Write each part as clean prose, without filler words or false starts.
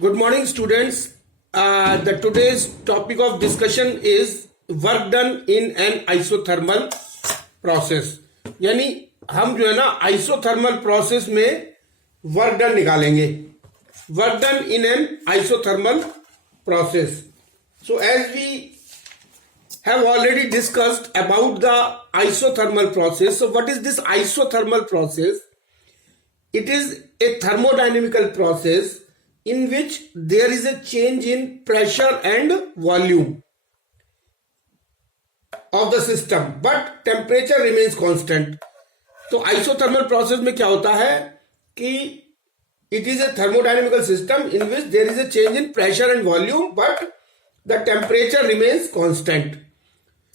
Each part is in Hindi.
Good morning, students. The today's topic of discussion is work done in an isothermal process. यानी हम जो है ना आइसोथर्मल प्रोसेस में वर्क डन निकालेंगे. Work done in N isothermal process. So as we have already discussed about the isothermal process. So what is this isothermal process? It is a thermodynamical process in which there is a change in pressure and volume of the system, but temperature remains constant. तो isothermal process में क्या होता है कि it is a thermodynamical system in which there is a change in pressure and volume, but the temperature remains constant.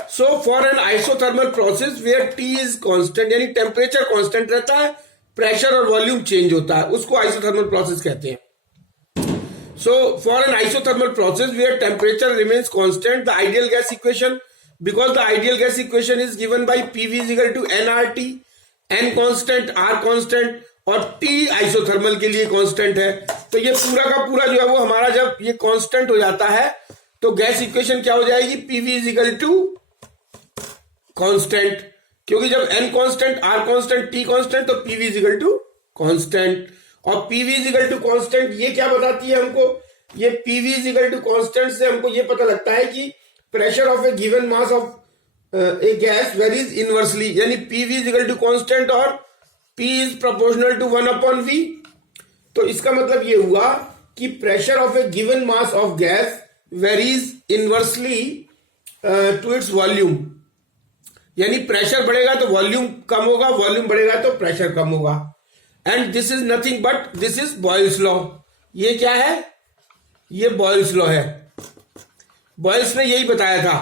So for an isothermal process where T is constant, यानी temperature constant रहता है, pressure और volume change होता है, उसको isothermal process कहते हैं. So for an isothermal process where temperature remains constant, the ideal gas equation, because the ideal gas equation is given by PV is equal to nRT, n constant, R constant और T isothermal के लिए constant है. तो ये पूरा का पूरा जो है वो हमारा जब ये constant हो जाता है तो गैस इक्वेशन क्या हो जाएगी? PV is equal to constant, क्योंकि जब n constant, R constant, T constant तो PV is equal to constant. और PV is equal to constant ये क्या बताती है हमको? ये PV is equal to constant से हमको ये पता लगता है कि pressure of a given mass of a gas varies inversely, यानी PV is equal to constant और P is proportional to 1 upon V. तो इसका मतलब ये हुआ कि pressure of a given mass of gas varies inversely to its volume. यानी प्रेशर बढ़ेगा तो वॉल्यूम कम होगा, वॉल्यूम बढ़ेगा तो प्रेशर कम होगा. And this is nothing but this is Boyle's law. ये क्या है? ये बॉयल्स लॉ है. बॉयल्स ने यही बताया था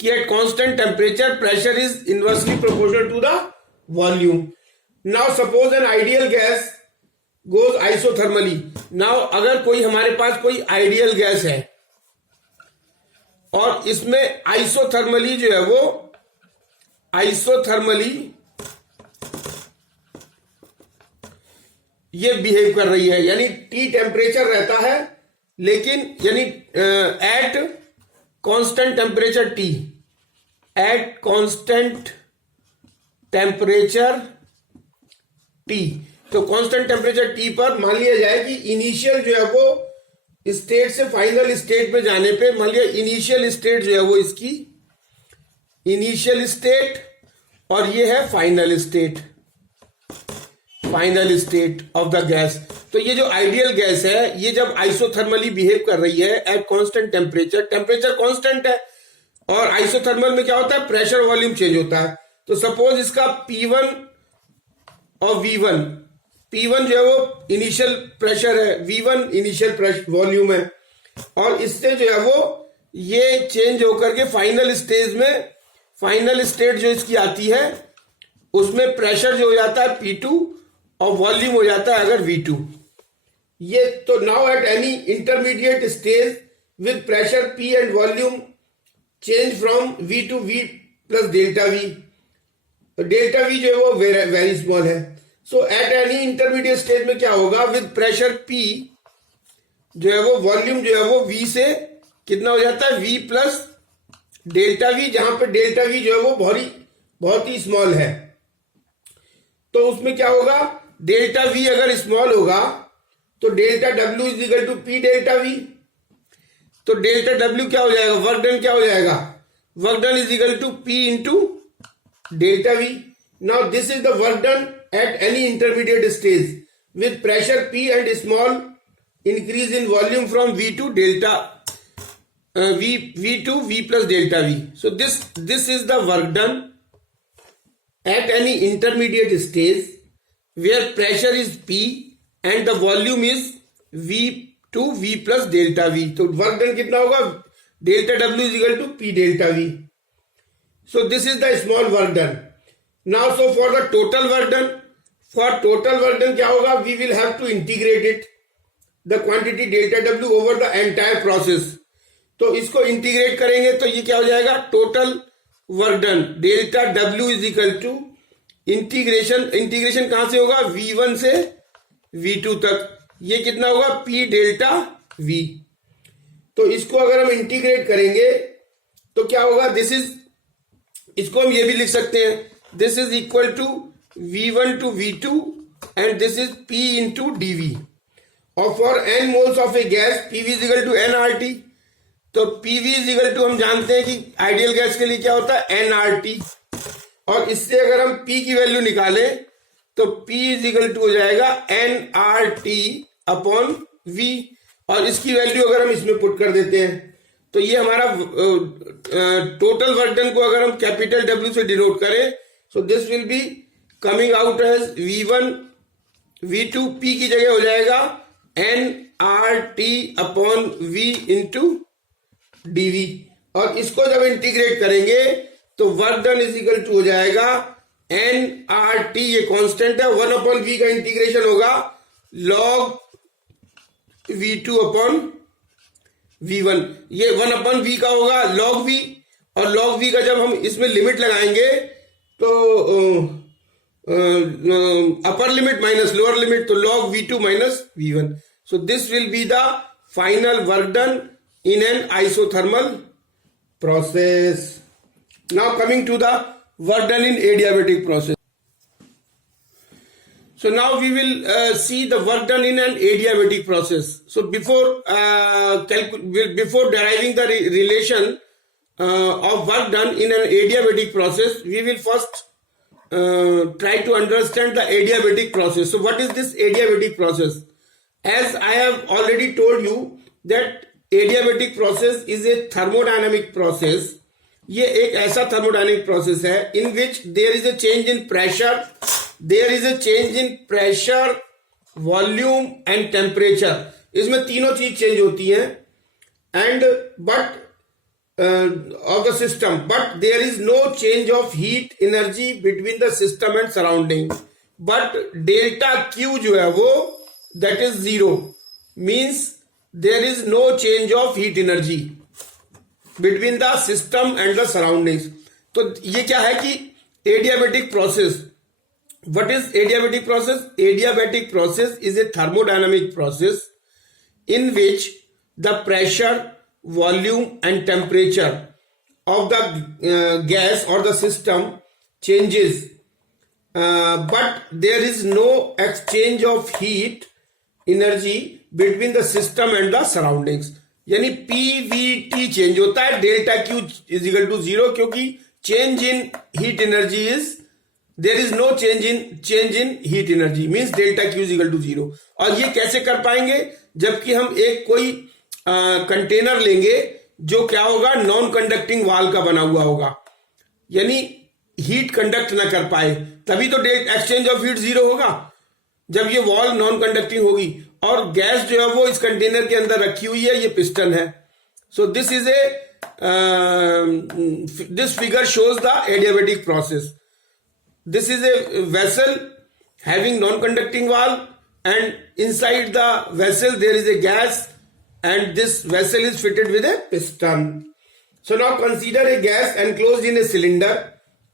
कि at constant temperature pressure is inversely proportional to the volume. Now suppose an ideal gas goes isothermally. Now अगर कोई हमारे पास कोई आइडियल गैस है और इसमें आइसोथर्मली जो है वो आइसोथर्मली ये बिहेव कर रही है, यानी T टेम्परेचर रहता है लेकिन यानी eight constant temperature T, at constant temperature T. तो कांस्टेंट टेम्परेचर T पर मान लिया जाए कि इनिशियल जो है वो स्टेट से फाइनल स्टेट पे जाने पे मान लिया इनिशियल स्टेट जो है वो इसकी इनिशियल स्टेट और ये है final state, final state of the gas. तो ये जो आइडियल गैस है ये जब आइसोथर्मली बिहेव कर रही है eight constant temperature, temperature constant है और आइसोथर्मल में क्या होता है? प्रेशर वॉल्यूम चेंज होता है. तो सपोज इसका P1 और V1, P1 जो है वो इनिशियल प्रेशर है, V1 इनिशियल वॉल्यूम है और इससे जो है वो ये चेंज होकर के फाइनल स्टेज में फाइनल स्टेट जो इसकी आती है उसमें प्रेशर जो हो जाता है P2 और वॉल्यूम हो जाता है अगर V2. ये तो now at any intermediate stage with pressure P and volume change from V to V plus delta V. Delta V जो है वो वेरी स्मॉल है. So at any intermediate stage में क्या होगा? विद प्रेशर P जो है वो वॉल्यूम जो है वो V से कितना हो जाता है? V प्लस डेल्टा V, जहां पे डेल्टा V जो है वो बहुत ही स्मॉल है. तो उसमें क्या होगा? डेल्टा V अगर स्मॉल होगा तो delta W is equal to P delta V. तो डेल्टा W क्या हो जाएगा? वर्क डन क्या हो जाएगा? Work done is equal to P into delta V. Now this is the work done at any intermediate stage with pressure P and small increase in volume from V to delta V to V plus delta V. So this is the work done at any intermediate stage where pressure is P and the volume is V to V plus delta V. तो work done कितना होगा? Delta W is equal to P delta V. So this is the small work done. Now so for the total work done, for total work done क्या होगा? We will have to integrate it, the quantity delta W over the entire process. तो इसको इंटीग्रेट करेंगे तो ये क्या हो जाएगा? Total work done delta W is equal to integration कहां से होगा? V1 से V2 तक. ये कितना होगा? P delta V। तो इसको अगर हम इंटीग्रेट करेंगे तो क्या होगा, दिस इज, इसको हम ये भी लिख सकते हैं, this is equal to V1 to V2 and this is P into dV। और for n moles of a gas PV is equal to nRT। तो PV इज इक्वल टू हम जानते हैं कि आइडियल गैस के लिए क्या होता है, nRT। और इससे अगर हम P की वैल्यू निकालें तो P इज इक्वल टू हो जाएगा nRT अपॉन V। और इसकी वैल्यू अगर हम इसमें पुट कर देते हैं तो ये हमारा टोटल वर्क डन को अगर हम कैपिटल W से डिनोट करें, so this will be coming out as V1 V2, P की जगह हो जाएगा nRT upon V into dV। और इसको जब इंटीग्रेट करेंगे तो work done is equal to हो जाएगा nRT, ये कांस्टेंट है, 1 अपॉन V का इंटीग्रेशन होगा log V2 अपॉन V1। ये 1 अपॉन V का होगा log V, और log V का जब हम इसमें लिमिट लगाएंगे तो अपर लिमिट माइनस लोअर लिमिट, तो log V2 minus V1। So this will be the final work done in an isothermal process. Now coming to the work done in adiabatic process. So now we will see the work done in an adiabatic process. So before deriving the relation of work done in an adiabatic process, we will first try to understand the adiabatic process. So what is this adiabatic process? As I have already told you that adiabatic process is a thermodynamic process. ये एक ऐसा थर्मोडायनामिक प्रोसेस है in which there is a change in pressure, there is a change in pressure, volume and temperature. इसमें तीनों चीज चेंज होती है and but of the system, but there is no change of heat energy between the system and surrounding. But delta Q जो है वो that is zero, means there is no change of heat energy between the system and the surroundings। तो ये क्या है कि adiabatic process, what is adiabatic process? Adiabatic process is a thermodynamic process in which the pressure, volume and temperature of the gas or the system changes, but there is no exchange of heat energy between the system and the surroundings. यानी पीवीटी चेंज होता है, delta Q is equal to zero, क्योंकि change in heat energy is, there is no change in heat energy, means delta Q is equal to zero. और ये कैसे कर पाएंगे, जबकि हम एक कोई कंटेनर लेंगे जो क्या होगा, नॉन कंडक्टिंग वॉल का बना हुआ होगा, यानी हीट कंडक्ट ना कर पाए, तभी तो एक्सचेंज ऑफ हीट जीरो होगा जब ये वॉल नॉन कंडक्टिंग होगी। और गैस जो है वो इस कंटेनर के अंदर रखी हुई है, ये पिस्टन है। So this is this figure shows the adiabatic process. This is a vessel having non conducting wall and inside the vessel there is a gas and this vessel is fitted with a piston. So now consider a gas enclosed in a cylinder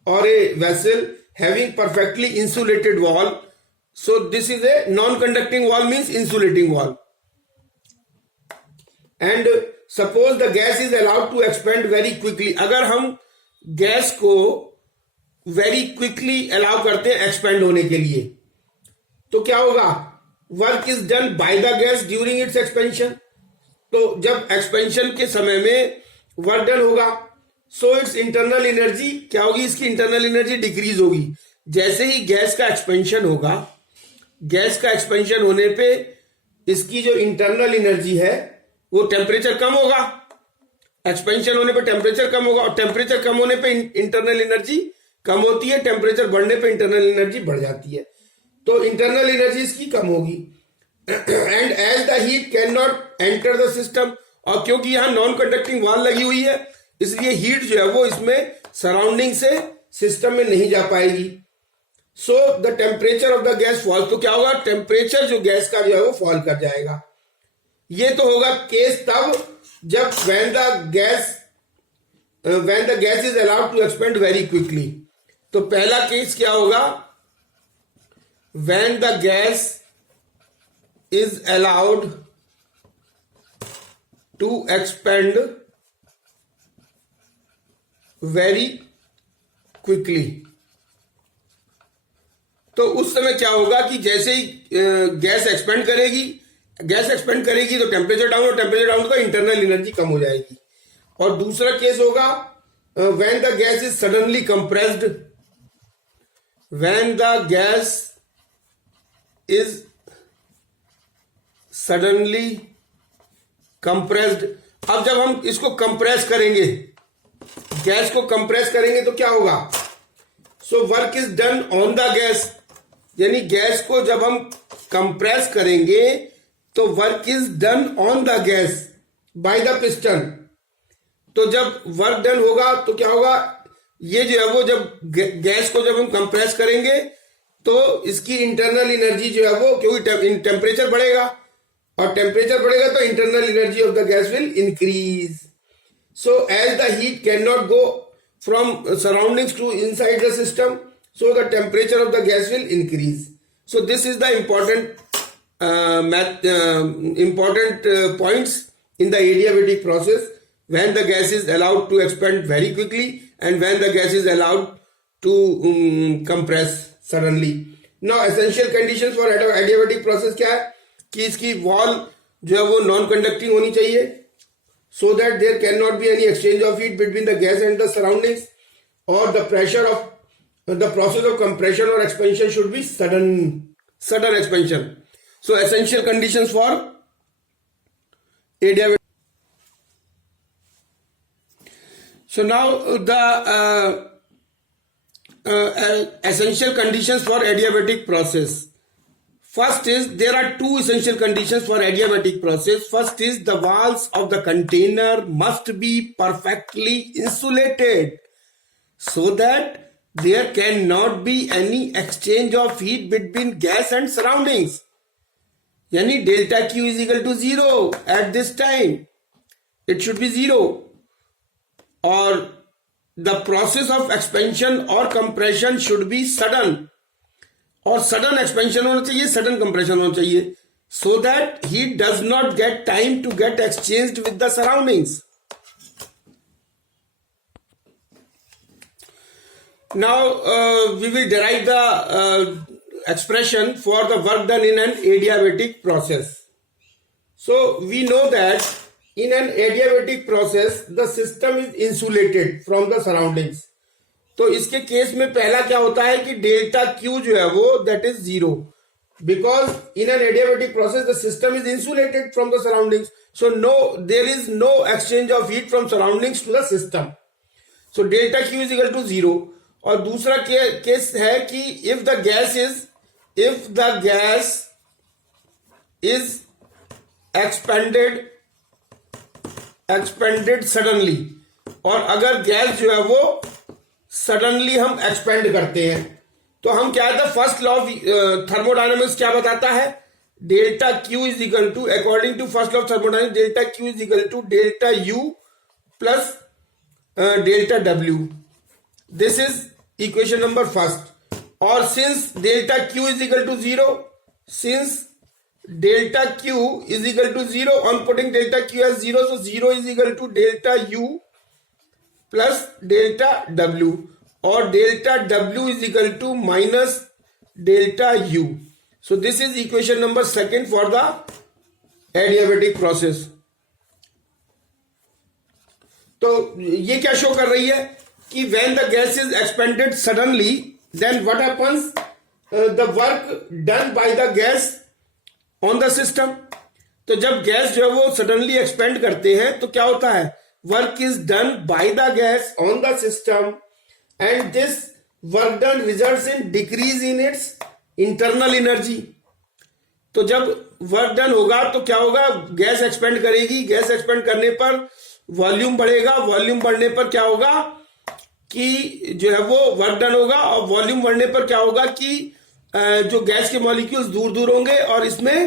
और a vessel having perfectly insulated wall. So this is a non-conducting wall, means insulating wall. And suppose the gas is allowed to expand very quickly. अगर हम गैस को very quickly allow करते हैं expand होने के लिए, तो क्या होगा, work is done by the gas during its expansion. तो जब expansion के समय में work done होगा, so its internal energy क्या होगी, इसकी internal energy decrease होगी। जैसे ही गैस का expansion होगा, गैस का एक्सपेंशन होने पे इसकी जो इंटरनल एनर्जी है वो टेम्परेचर कम होगा, एक्सपेंशन होने पे टेम्परेचर कम होगा, और टेम्परेचर कम होने पे इंटरनल एनर्जी कम होती है, टेम्परेचर बढ़ने पे इंटरनल एनर्जी बढ़ जाती है, तो इंटरनल एनर्जी इसकी कम होगी। And as the heat can not enter the system, और क्योंकि यहां नॉन कंडक्टिंग वॉल लगी हुई है इसलिए हीट जो है वो इसमें सराउंडिंग से सिस्टम में नहीं जा पाएगी। So the temperature of the gas fall, तो क्या होगा, टेम्परेचर जो गैस का जो है वो फॉल कर जाएगा। ये तो होगा केस तब जब when the gas is allowed to expand very quickly। तो पहला केस क्या होगा, when the gas is allowed to expand very quickly. तो उस समय क्या होगा कि जैसे ही गैस एक्सपेंड करेगी तो टेम्परेचर डाउन, और टेम्परेचर डाउन तो इंटरनल एनर्जी कम हो जाएगी। और दूसरा केस होगा when the gas is suddenly compressed, when the gas is suddenly compressed. अब जब हम इसको कंप्रेस करेंगे, गैस को कंप्रेस करेंगे तो क्या होगा? So work is done on the gas, यानी गैस को जब हम कंप्रेस करेंगे तो work is done on the gas by the piston. तो जब वर्क डन होगा तो क्या होगा? ये जो है वो जब गैस को जब हम कंप्रेस करेंगे तो इसकी इंटरनल एनर्जी जो है वो, क्योंकि टेम्परेचर बढ़ेगा और टेम्परेचर बढ़ेगा तो internal energy of the gas will increase. So as the heat can not go from surroundings to inside the system, so the temperature of the gas will increase. So this is the important points in the adiabatic process, when the gas is allowed to expand very quickly and when the gas is allowed to compress suddenly. Now essential conditions for adiabatic process क्या है कि इसकी wall जो है वो non conducting होनी चाहिए, so that there cannot be any exchange of heat between the gas and the surroundings, or the pressure of the process of compression or expansion should be sudden expansion. So essential conditions for adiabatic. So now the essential conditions for adiabatic process. First is, there are two essential conditions for adiabatic process. First is, the walls of the container must be perfectly insulated so that there cannot be any exchange of heat between gas and surroundings. Yani delta Q is equal to 0 at this time. It should be 0. Or the process of expansion or compression should be sudden. और sudden expansion होना चाहिए, sudden compression होना चाहिए, so that heat does not get time to get exchanged with the surroundings. Now we will derive the expression for the work done in an adiabatic process. So we know that in an adiabatic process the system is insulated from the surroundings. तो इसके केस में पहला क्या होता है कि डेल्टा क्यू जो है वो that is 0, because in an adiabatic process the system is insulated from the surroundings, so no there is no exchange of heat from surroundings to the system, so delta Q is equal to 0. और दूसरा केस है कि if the gas is expanded suddenly, और अगर गैस जो है वो सडनली हम एक्सपेंड करते हैं तो हम क्या था, फर्स्ट लॉ ऑफ थर्मोडायनेमिक्स क्या बताता है, delta Q is equal to, according to first law of thermodynamics, delta Q is equal to delta U plus delta W. This is equation number first. और since delta Q is equal to 0, since delta Q is equal to 0, on putting delta Q as 0, so 0 is equal to delta U plus delta W, और delta W is equal to minus delta you. So this is equation number second for the adiabatic process. तो ये क्या शो कर रही है कि when the gas is expanded suddenly, then what happens, the work done by the gas on the system. तो जब गैस जो है वो सडनली एक्सपेंड करते हैं तो क्या होता है, work is done by the gas on the system, and this work done results in decrease in its internal energy. तो जब वर्क डन होगा तो क्या होगा, गैस एक्सपेंड करेगी, गैस एक्सपेंड करने पर वॉल्यूम बढ़ेगा, वॉल्यूम बढ़ने पर क्या होगा कि जो है वो वर्क डन होगा, और वॉल्यूम बढ़ने पर क्या होगा कि जो गैस के मॉलिक्यूल्स दूर दूर होंगे और इसमें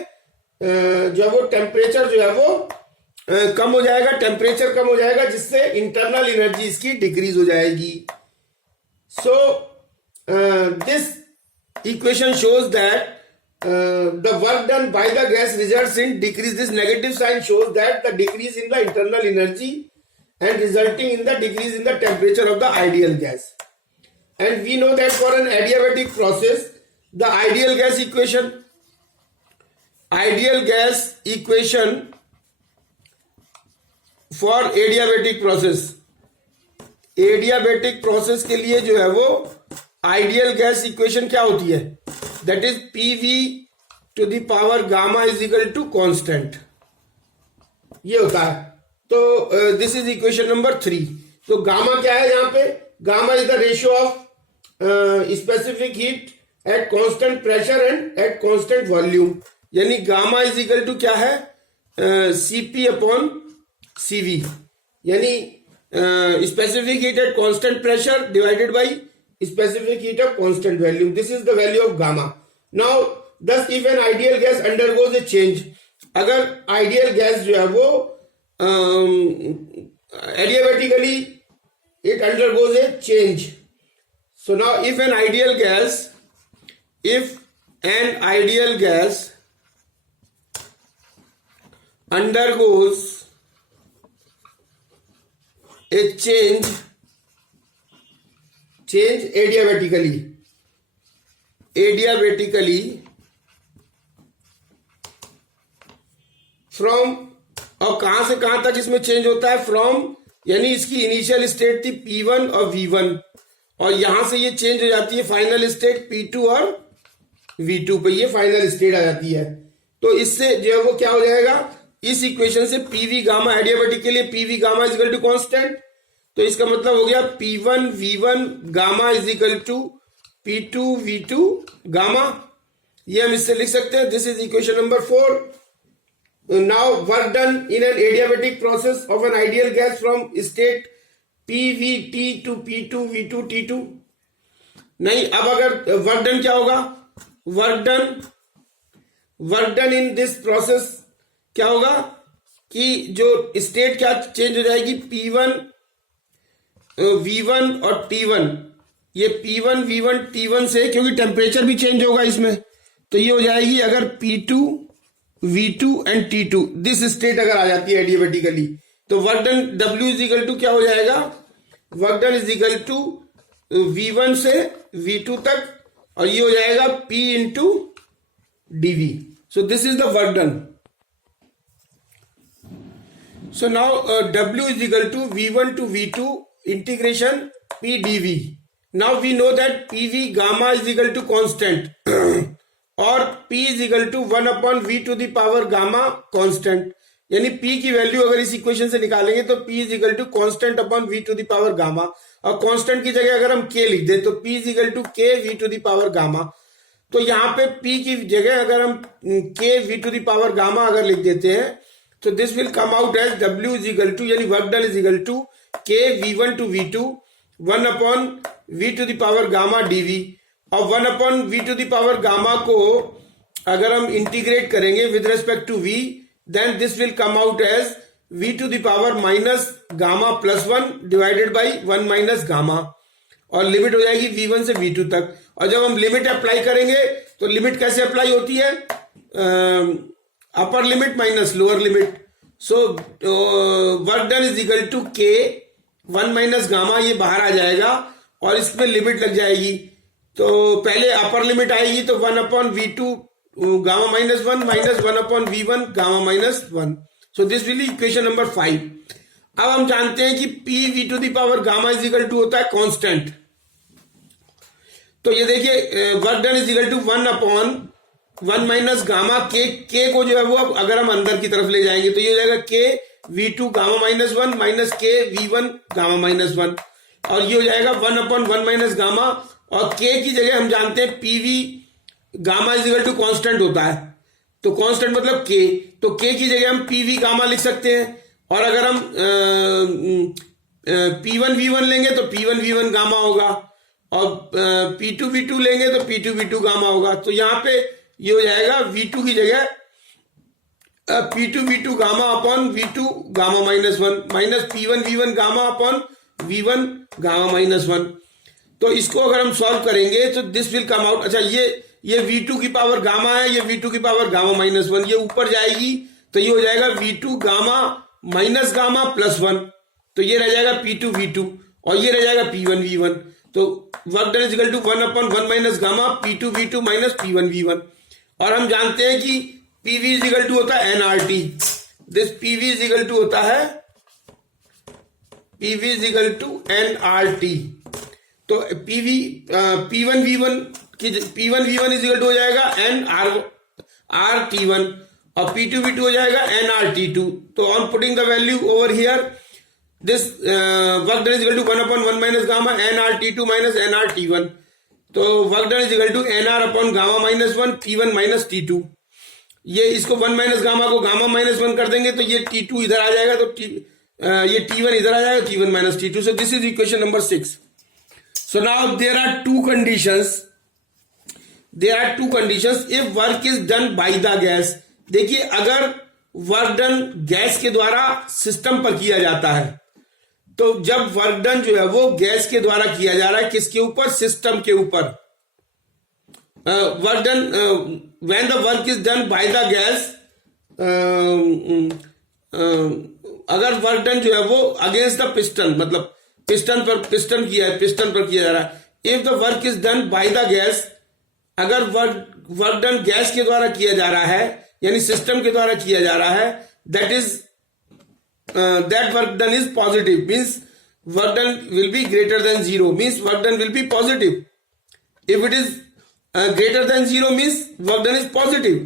जो है वो टेम्परेचर जो है वो कम हो जाएगा, टेम्परेचर कम हो जाएगा, जिससे इंटरनल एनर्जी इसकी डिक्रीज हो जाएगी. So this equation shows that the work done by the gas results in decrease. This negative sign shows that the decrease in the internal energy and resulting in the decrease in the temperature of the ideal gas. And we know that for an adiabatic process, the ideal gas equation for adiabatic process के लिए जो है वो आइडियल गैस इक्वेशन क्या होती है, that is PV to the power gamma is equal to constant, ये होता है. तो दिस इज इक्वेशन नंबर 3. तो गामा क्या है यहाँ पे, gamma is the ratio of specific heat at constant pressure and eight constant volume. यानी गामा इज इक्वल टू क्या है, CP अपॉन CV, यानी specific heat at constant pressure divided by specific heat of constant value. This is the value of gamma. Now, thus if an ideal gas undergoes a change, अगर ideal gas जो है वो adiabatically it undergoes a change. So now if an ideal gas undergoes a change adiabatically from, और कहां से कहां तक इसमें चेंज होता है, फ्रॉम यानी इसकी इनिशियल स्टेट थी P1 और V1 और यहां से ये चेंज हो जाती है फाइनल स्टेट P2 और V2 पे, ये फाइनल स्टेट आ जाती है. तो इससे जो है वो क्या हो जाएगा, इस इक्वेशन से PV गामा एडियाबेटिक के लिए PV gamma is equal to constant, तो इसका मतलब हो गया P1 V1 gamma is equal to P2 V2 gamma. ये हम इससे लिख सकते हैं. This is equation number 4. Now work done in an adiabatic process of an ideal gas from state PVT to P2 V2 T2. नहीं, अब अगर वर्क डन क्या होगा, work done in this process क्या होगा कि जो स्टेट क्या चेंज हो जाएगी, P1 V1 और T1, ये P1 V1 T1 से, क्योंकि टेम्परेचर भी चेंज होगा इसमें, तो ये हो जाएगी अगर P2 V2 and T2 this state अगर आ जाती है एडियाबेटिकली, तो work done W is equal to क्या हो जाएगा, work done is equal to V1 से V2 तक, और ये हो जाएगा P into DV. So this is the work done. So now W is equal to V1 to V2 integration P dV. Now we know that PV gamma is equal to constant और P is equal to 1 upon V to the power gamma constant. यानी P की वैल्यू अगर इस इक्वेशन से निकालेंगे तो P is equal to constant upon V to the power gamma, और constant की जगह अगर हम K लिख दें तो P is equal to K V to the power gamma. तो यहाँ पे P की जगह अगर हम K V to the power gamma अगर लिख देते हैं तो this will come out as W is equal to, यानी work done is equal to K V1 to V2 1 upon V to the power gamma DV, और 1 upon V to the power gamma को अगर हम इंटीग्रेट करेंगे with respect to V, then this will come out as V to the power minus gamma plus 1 divided by 1 minus gamma, और लिमिट हो जाएगी V1 से V2 तक. और जब हम लिमिट अप्लाई करेंगे तो लिमिट कैसे अप्लाई होती है, upper limit minus lower limit. So work done is equal to K 1 minus gamma, ये बाहर आ जाएगा और इसमें लिमिट लग जाएगी. तो पहले अपर लिमिट आएगी तो 1 upon V2 gamma minus 1 minus 1 upon V1 gamma minus 1. So this will equation number 5. अब हम जानते हैं कि P V to the power gamma is equal to होता है कांस्टेंट. तो ये देखिए work done is equal to 1 upon 1 minus gamma के को जो है वो अब अगर हम अंदर की तरफ ले जाएंगे तो ये हो जाएगा K V2 gamma minus 1 minus K V1 gamma minus 1, और ये हो जाएगा 1 अपॉन 1 माइनस गामा, और K की जगह हम जानते हैं PV gamma is equal to constant होता है, तो कांस्टेंट मतलब K, तो K की जगह हम PV गामा लिख सकते हैं, और अगर हम P1 V1 लेंगे तो P1 V1 गामा होगा, और P2 V2 लेंगे तो P2 V2 गामा होगा. तो यहाँ पे ये हो जाएगा V2 की जगह P2 V2 gamma upon V2 gamma minus 1 minus P1 V1 gamma upon V1 gamma minus 1. तो इसको अगर हम सॉल्व करेंगे तो दिस विल कम आउट. अच्छा, ये V2 की पावर गामा है, ये V2 की पावर गामा -1, ये ऊपर जाएगी तो ये हो जाएगा V2 गामा माइनस गामा +1, तो ये रह जाएगा P2 V2 और ये रह जाएगा P1 V1। तो work done is equal to 1/1 minus gamma P2 V2 minus P1 V1। और हम जानते हैं कि PV इज इक्वल टू होता है nRT, दिस PV इज इक्वल टू होता है PV is equal to nRT। तो P1 V1 is equal to हो जाएगा nRT1 और P2 V2 हो जाएगा nRT2। तो on putting the value over here, this work done is equal to 1/1 minus gamma nRT2 minus nRT1। तो work done is equal to nR upon gamma -1 T1 minus T2। ये इसको 1 माइनस गामा को गामा -1 कर देंगे तो ये T2 इधर आ जाएगा, तो ये T1 इधर आ जाएगा, T1 minus T2। So this is equation number 6। So now there are two conditions if work is done by the gas. देखिए, अगर वर्क डन गैस के द्वारा सिस्टम पर किया जाता है, तो जब वर्क डन जो है वो गैस के द्वारा किया जा रहा है, किसके ऊपर? सिस्टम के ऊपर। Work done when the work is done by the gas, अगर वर्क डन जो है वो अगेंस्ट द पिस्टन, मतलब पिस्टन पर किया जा रहा है। If the work is done by the gas, अगर वर्क डन गैस के द्वारा किया जा रहा है, यानी सिस्टम के द्वारा किया जा रहा है, that work done is positive, means work done will be greater than 0, means work done will be positive. If it is greater than 0 means work done is positive.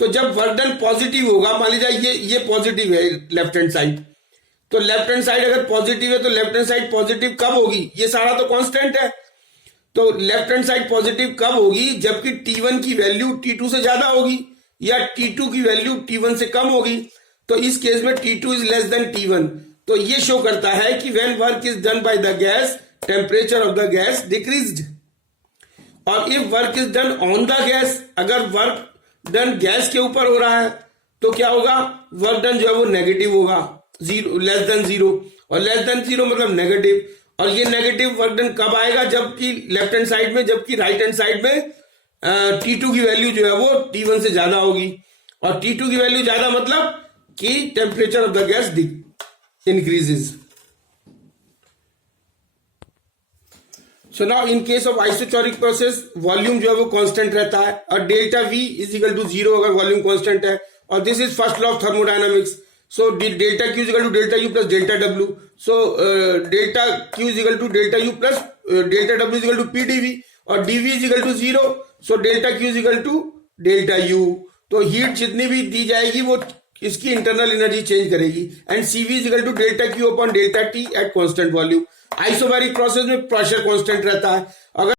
तो जब वर्क डन पॉजिटिव होगा, मान लीजिए ये पॉजिटिव है लेफ्ट हैंड साइड, तो लेफ्ट हैंड साइड अगर पॉजिटिव है तो लेफ्ट हैंड साइड पॉजिटिव कब होगी? ये सारा तो कांस्टेंट है, तो लेफ्ट हैंड साइड पॉजिटिव कब होगी? जबकि T1 की वैल्यू T2 से ज्यादा होगी या T2 की वैल्यू T1 से कम होगी। तो इस केस में T2 is less than T1। तो ये शो करता है कि when work is done by the gas, temperature of the gas decreased. और if work is done on the gas, अगर वर्क डन गैस के ऊपर हो रहा है तो क्या होगा? वर्क डन जो है वो नेगेटिव होगा, लेस देन 0, और लेस देन 0 मतलब नेगेटिव। और ये नेगेटिव वर्क डन कब आएगा? जबकि लेफ्ट हैंड साइड में, जबकि राइट हैंड साइड में T2 की वैल्यू जो है वो T1 से ज्यादा होगी। और T2 की वैल्यू ज्यादा मतलब कि temperature of the gas increases. So now in case of isochoric process, volume जो है वो कांस्टेंट रहता है और delta V is equal to 0 अगर वॉल्यूम कांस्टेंट है। और this is first law of thermodynamics. So delta Q is equal to delta U plus delta W। So delta Q is equal to delta U plus delta W is equal to PdV और dV इज इक्वल टू 0। सो delta Q is equal to delta U। तो हीट जितनी भी दी जाएगी वो इसकी इंटरनल एनर्जी चेंज करेगी। And CV is equal to delta Q upon delta T at constant volume. Isobaric process में प्रेशर कांस्टेंट रहता है। अगर